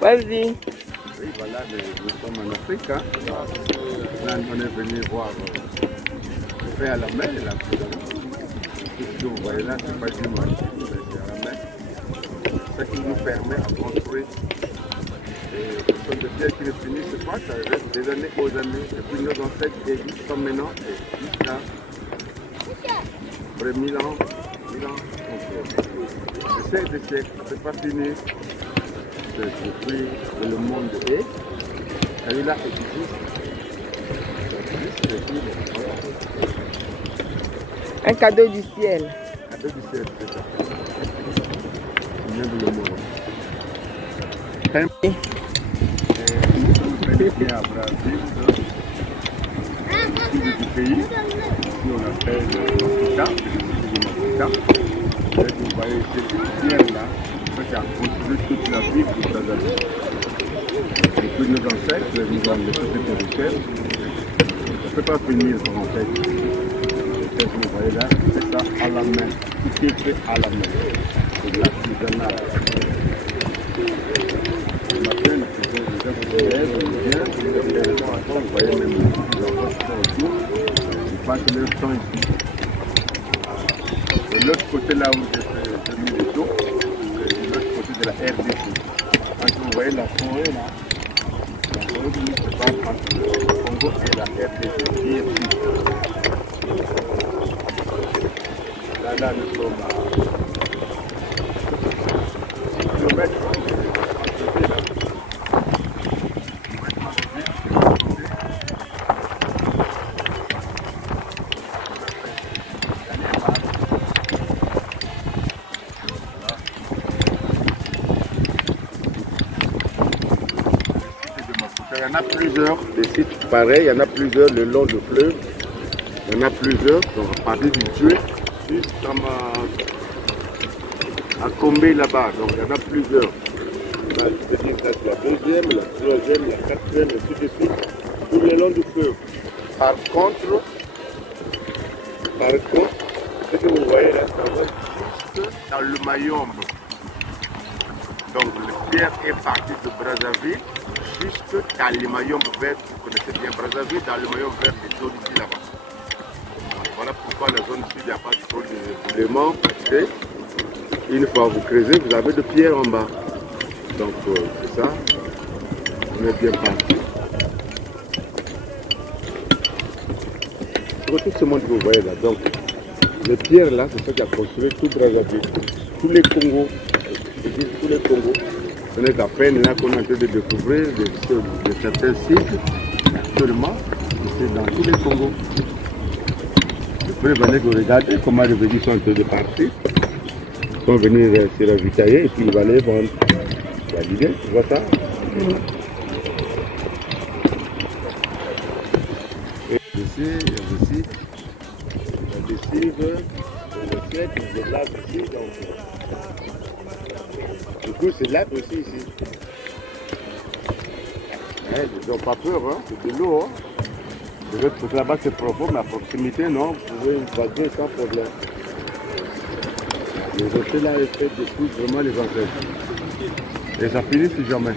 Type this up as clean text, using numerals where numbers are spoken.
Vas-y. Oui, voilà, nous sommes en Afrique. Hein. Là, on est venu voir le fait à la mer. Là. Tout ce que vous voyez là, c'est pas du marché, c'est à la mer. Ce qui nous permet de construire. Ce sont des pierres qui ne finissent pas, ça reste des années aux années. Et puis nos ancêtres existent maintenant, et jusqu'à après 1000 ans. Des siècles, c'est pas fini. Depuis que le monde est, celui-là existe. Un cadeau du ciel. Cadeau du ciel, c'est ça. Il vient de le monde. Nous sommes ici à Brazzaville, du pays. Ici on appelle Maputa, et vous voyez cette pierre-là, qui a construit toute la ville de Brazzaville. Depuis nos ancêtres, nous avons les sociétés de chefs. On ne peut pas finir en fait. Ce que vous voyez là, c'est ça à la main. Tout est fait à la main. C'est de l'artisanat. Le matin, nous faisons des œuvres de lèvres, on vient, vous voyez même les enfants qui sont autour, ils passent leur temps ici. De l'autre côté là où j'ai mis les dos, c'est de l'autre côté de la RDC. Quand vous voyez la forêt là, la forêt qui se passe entre le Congo et la RDC qui est ici. Là, nous sommes à kilomètres. Il y en a plusieurs, des sites pareils, il y en a plusieurs le long du fleuve, il y en a plusieurs, donc à partir du Tué, jusqu'à Combé là-bas, donc il y en a plusieurs. Là, je peux dire que c'est la deuxième, la troisième, la quatrième, et ainsi de suite, tout le long du fleuve. Par contre, ce que vous voyez là, ça va juste dans le Mayombe. Donc la pierre est partie de Brazzaville jusque dans le Mayombe vert, vous connaissez bien Brazzaville, dans le Mayombe vert des zones ici là-bas. Voilà pourquoi la zone sud, il n'y a pas trop d'éléments, parce que une fois vous creusez, vous avez de pierres en bas. Donc c'est ça, on est bien parti. Pour tout ce monde que vous voyez là, donc les pierres là, c'est ce qui a construit tout Brazzaville, tous les Congos. Tous les Congos. Ce n'est qu'à peine là qu'on est en train de découvrir de certains sites, actuellement, c'est dans tous les Congos. Après, venez vous regarder comment les véhicules sont en train de partir. Ils vont venir se ravitailler et puis ils vont aller vendre. Tu as l'idée, tu vois ça? Et ici, il y a aussi la lessive, le siècle, de lave ici. Donc, du coup, c'est là aussi ici. Ils n'ont pas peur, hein? C'est de l'eau. Hein? De l'autre côté là-bas, c'est profond, mais à proximité, non, vous pouvez vaguer sans problème. Les hôtels là, ils fait depuis vraiment les ancêtres. Et ça finit si jamais.